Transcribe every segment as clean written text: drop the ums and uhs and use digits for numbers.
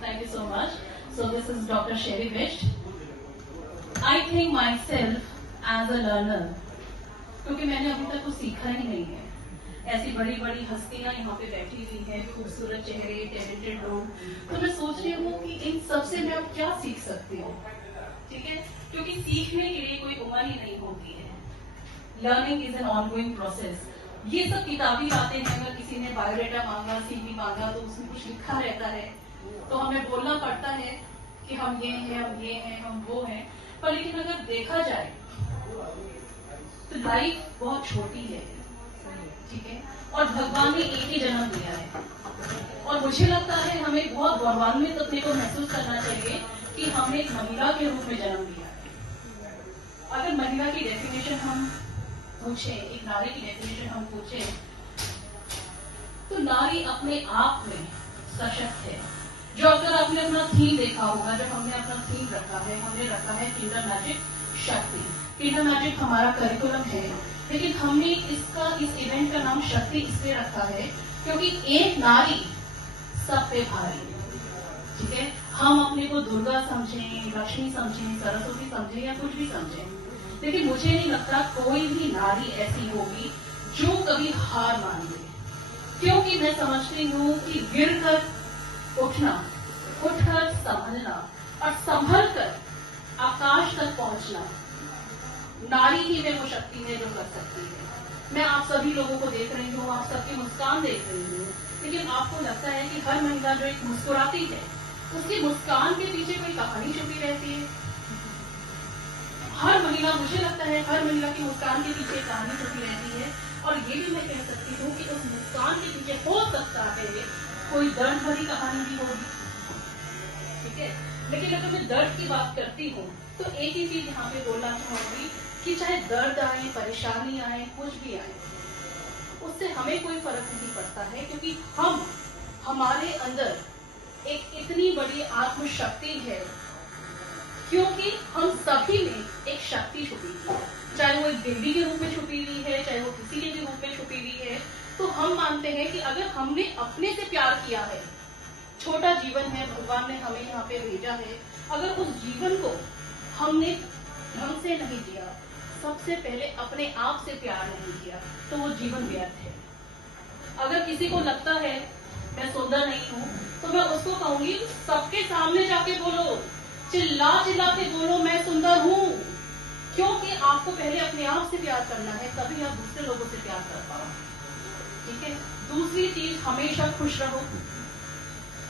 Thank you so much. So this is Dr. Sherry Best. I think myself as a learner, क्योंकि मैंने अभी तक कुछ सीखा ही नहीं है. ऐसी बड़ी बड़ी हस्तियां यहाँ पे बैठी हुई हैं, खूबसूरत चेहरे, टैलेंटेड लोग. तो मैं सोच रही हूँ कि इन सबसे मैं अब क्या सीख सकती हूँ. ठीक है, क्योंकि सीखने के लिए कोई उम्र ही नहीं होती है. Learning is an ongoing process. ये सब किताबी बातें हैं. अगर किसी ने बायोडाटा मांगा, सीवी मांगा, तो उसमें कुछ लिखा रहता है, तो हमें बोलना पड़ता है कि हम ये हैं, हम ये हैं, हम वो हैं. पर लेकिन अगर देखा जाए तो लाइफ बहुत छोटी है. ठीक है, और भगवान ने एक ही जन्म दिया है. और मुझे लगता है हमें बहुत गौरवान्वित अपने को महसूस करना चाहिए कि हमने एक महिला के रूप में जन्म लिया है. अगर महिला की डेफिनेशन हम पूछे, एक नारी की डेफिनेशन हम पूछे, तो नारी अपने आप में सशक्त है. जो अगर आपने अपना थीम देखा होगा, जब हमने अपना थीम रखा है, हमने रखा है किंडर मैजिक शक्ति. किंडर मैजिक हमारा करिकुलम है, लेकिन हमने इस इवेंट का नाम शक्ति इसलिए रखा है क्योंकि एक नारी सब पे भारी. ठीक है, हम अपने को दुर्गा समझें, लक्ष्मी समझें, सरस्वती समझें या कुछ भी समझें, लेकिन मुझे नहीं लगता कोई भी नारी ऐसी होगी जो कभी हार मान ले. क्योंकि मैं समझती हूँ कि गिर कर उठना, उठकर संभलना और संभल कर आकाश तक पहुंचना, नारी ही में वो शक्ति है जो कर सकती है. मैं आप सभी लोगों को देख रही हूँ, आप सबकी मुस्कान देख रही हूँ, लेकिन आपको लगता है कि हर महिला जो एक मुस्कुराती है, उसकी मुस्कान के पीछे कोई कहानी छुपी रहती है. हर महिला, मुझे लगता है हर महिला की मुस्कान के पीछे कहानी छुपी रहती है. और ये भी मैं कह सकती हूँ कि उस मुस्कान के पीछे हो सकता है कोई दर्द भरी कहानी भी होगी. ठीक है, लेकिन अगर मैं दर्द की बात करती हूँ तो एक ही चीज यहाँ पे बोलना चाहूंगी कि चाहे दर्द आए, परेशानी आए, कुछ भी आए, उससे हमें कोई फर्क नहीं पड़ता है, क्योंकि हमारे अंदर एक इतनी बड़ी आत्मशक्ति है. क्योंकि हम सभी में एक शक्ति छुपी है, चाहे वो एक देवी के रूप में छुपी हुई है, चाहे वो किसी के भी रूप में छुपी हुई है. तो हम मानते हैं कि अगर हमने अपने से प्यार किया है, छोटा जीवन है, भगवान ने हमें यहाँ पे भेजा है, अगर उस जीवन को हमने ढंग से नहीं दिया, सबसे पहले अपने आप से प्यार नहीं किया, तो वो जीवन व्यर्थ है. अगर किसी को लगता है मैं सुंदर नहीं हूँ, तो मैं उसको कहूंगी सबके सामने जाके बोलो, चिल्ला चिल्ला के बोलो मैं सुंदर हूँ. क्योंकि आपको पहले अपने आप से प्यार करना है, तभी आप दूसरे लोगों से प्यार कर पाओ. ठीक है, दूसरी चीज, हमेशा खुश रहो.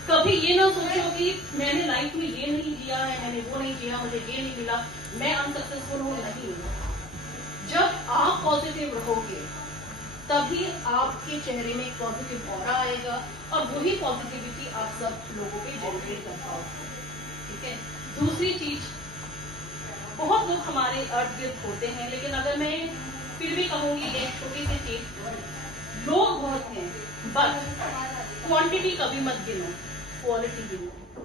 कभी ये ना सोचो कि मैंने लाइफ में ये नहीं किया है, मैंने वो नहीं किया, मुझे ये नहीं मिला, मैं अनसक्सेसफुल हूँ. नहीं, जब आप पॉजिटिव रहोगे तभी आपके चेहरे में एक पॉजिटिव ऑरा आएगा और वही पॉजिटिविटी आप सब लोगों पे जनरेट कर पाओगे. ठीक है, दूसरी चीज, बहुत लोग हमारे अर्थ गिर्द होते हैं, लेकिन अगर मैं फिर भी कहूंगी एक छोटी सी चीज, लोग बहुत हैं, बस क्वांटिटी कभी मत गिनो, क्वालिटी गिनो.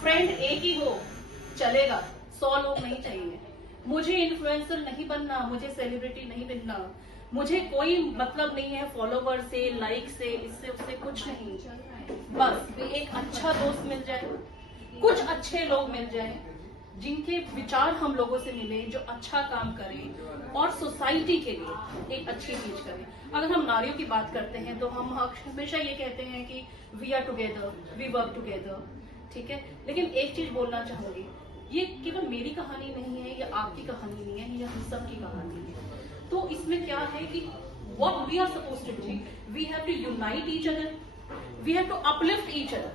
फ्रेंड एक ही हो चलेगा, 100 लोग नहीं चाहिए. मुझे इन्फ्लुएंसर नहीं बनना, मुझे सेलिब्रिटी नहीं बनना, मुझे कोई मतलब नहीं है फॉलोवर से, लाइक से, इससे उससे कुछ नहीं. बस एक अच्छा दोस्त मिल जाए, कुछ अच्छे लोग मिल जाए, जिनके विचार हम लोगों से मिले, जो अच्छा काम करें और सोसाइटी के लिए एक अच्छी चीज करें. अगर हम नारियों की बात करते हैं तो हम हमेशा ये कहते हैं कि we are together, we work together. ठीक है, लेकिन एक चीज बोलना चाहूंगी, ये केवल मेरी कहानी नहीं है, ये आपकी कहानी नहीं है, ये हम सब की कहानी है. तो इसमें क्या है कि what we are supposed to do, we have to unite each other, we have to uplift each other,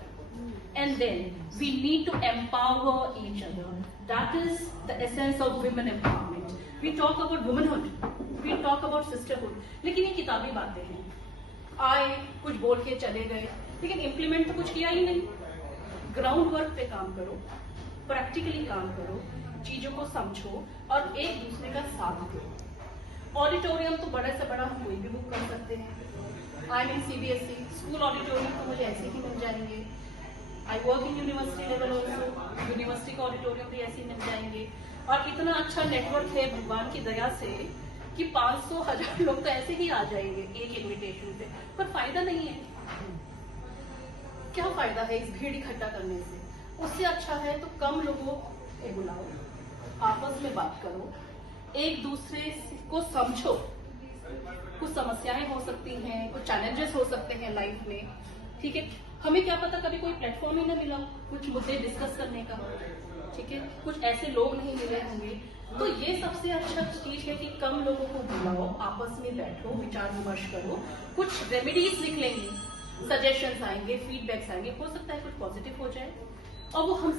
and then we need to empower each other. That is the essence of women empowerment. We talk about womanhood, we talk about sisterhood, लेकिन ये किताबी बातें हैं. आए, कुछ बोल के चले गए, लेकिन इम्प्लीमेंट तो कुछ किया ही नहीं. ग्राउंड वर्क पे काम करो, प्रैक्टिकली काम करो, चीजों को समझो और एक दूसरे का साथ दो. ऑडिटोरियम तो बड़े से बड़ा हम कोई भी बुक कर सकते हैं. I mean CBSE school auditorium तो मुझे ऐसे ही मिल जाएंगे. I work in university level also, university का ऑडिटोरियम भी ऐसे ही मिल जाएंगे. और इतना अच्छा नेटवर्क है भगवान की दया से कि 500,000 लोग तो ऐसे ही आ जाएंगे एक इन्विटेशन पे, पर फायदा नहीं है. क्या फायदा है इस भीड़ इकट्ठा करने से? उससे अच्छा है तो कम लोगों को बुलाओ, आपस में बात करो, एक दूसरे को समझो। कुछ समस्याएं हो सकती हैं, कुछ चैलेंजेस हो सकते हैं लाइफ में, ठीक है। हमें क्या पता कभी कोई प्लेटफॉर्म ही ना मिला कुछ मुद्दे डिस्कस करने का, ठीक है, कुछ ऐसे लोग नहीं मिले होंगे। तो ये सबसे अच्छा चीज है कि कम लोगों को बुलाओ, आपस में बैठो, विचार विमर्श करो, कुछ रेमेडीज लिख लेंगे, सजेशंस आएंगे, फीडबैक्स आएंगे, हो सकता है कुछ पॉजिटिव हो जाए, और वो हम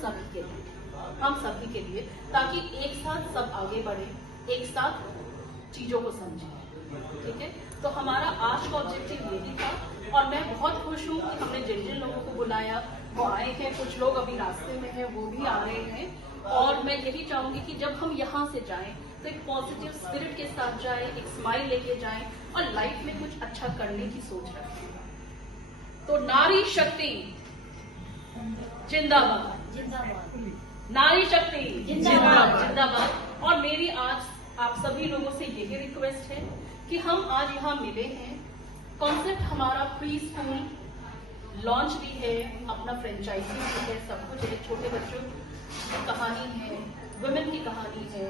सभी के लिए, ताकि एक साथ सब आगे बढ़े, एक साथ चीजों को समझें, ठीक है। तो हमारा आज का ऑब्जेक्टिव यही था, और मैं बहुत खुश हूँ कि हमने जिन लोगों को बुलाया वो आए हैं, कुछ लोग अभी रास्ते में हैं वो भी आ रहे हैं, और मैं यही चाहूंगी कि जब हम यहाँ से जाएं तो एक पॉजिटिव स्पिरिट के साथ जाएं, एक स्माइल लेके जाएं, और लाइफ में कुछ अच्छा करने की सोच रखें। तो नारी शक्ति जिंदाबाद, नारी शक्ति जिंदाबाद। और मेरी आज आप सभी लोगों से यही रिक्वेस्ट है कि हम आज यहाँ मिले हैं, कॉन्सेप्ट हमारा प्री स्कूल लॉन्च भी है, अपना फ्रेंचाइजी भी है, सब कुछ है, छोटे बच्चों की कहानी है, वुमेन की कहानी है,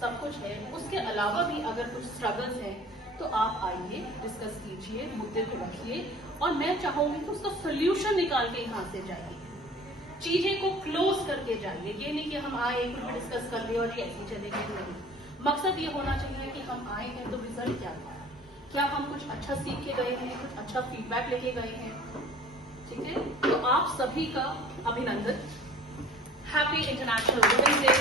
सब कुछ है। उसके अलावा भी अगर कुछ स्ट्रगल्स हैं तो आप आइए, डिस्कस कीजिए, मुद्दे को रखिए, और मैं चाहूंगी कि उसका सोल्यूशन निकाल के यहाँ से जाइए, चीजें को क्लोज करके जाइए। ये नहीं कि हम आए कुछ डिस्कस कर लिए और ये ऐसे चले गए, नहीं। मकसद ये होना चाहिए कि हम आए हैं तो रिजल्ट क्या हम कुछ अच्छा सीख के गए हैं, कुछ अच्छा फीडबैक लेके गए हैं, ठीक है। तो आप सभी का अभिनंदन, happy international women's day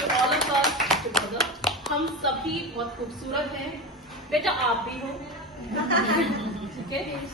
to all of us together. हम सभी बहुत खूबसूरत हैं, बेटा आप भी हो, ठीक है।